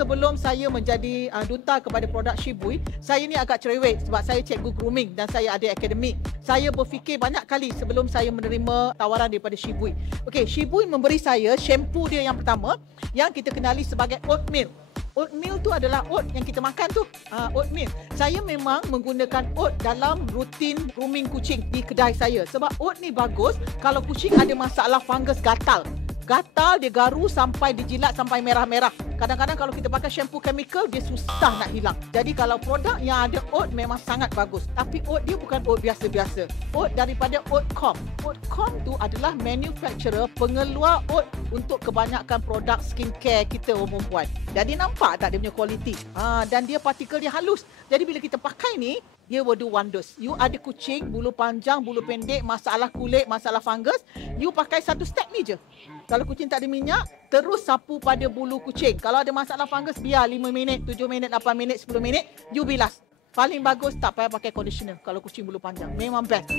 sebelum saya menjadi duta kepada produk Shibui, saya ni agak cerewet sebab saya cikgu grooming dan saya ada akademik. Saya berfikir banyak kali sebelum saya menerima tawaran daripada Shibui. Okey, Shibui memberi saya shampoo dia yang pertama yang kita kenali sebagai oatmeal. Oatmeal tu adalah oat yang kita makan tu, oatmeal. Saya memang menggunakan oat dalam rutin grooming kucing di kedai saya. Sebab oat ni bagus kalau kucing ada masalah fungus gatal. Gatal, dia garu sampai dijilat sampai merah-merah. Kadang-kadang kalau kita pakai shampoo chemical, dia susah nak hilang. Jadi kalau produk yang ada oat memang sangat bagus. Tapi oat dia bukan oat biasa-biasa. Oat daripada Oatcom. Oatcom tu adalah manufacturer, pengeluar oat untuk kebanyakan produk skincare kita orang perempuan. Jadi nampak tak dia punya kualiti? Dan dia partikel dia halus. Jadi bila kita pakai ni, dia will do wonders. You ada kucing, bulu panjang, bulu pendek, masalah kulit, masalah fungus, you pakai satu step ni je. Kalau kucing tak ada minyak, terus sapu pada bulu kucing. Kalau ada masalah fungus, biar 5 minit, 7 minit, 8 minit, 10 minit, you bilas. Paling bagus tak payah pakai conditioner kalau kucing bulu panjang. Memang best.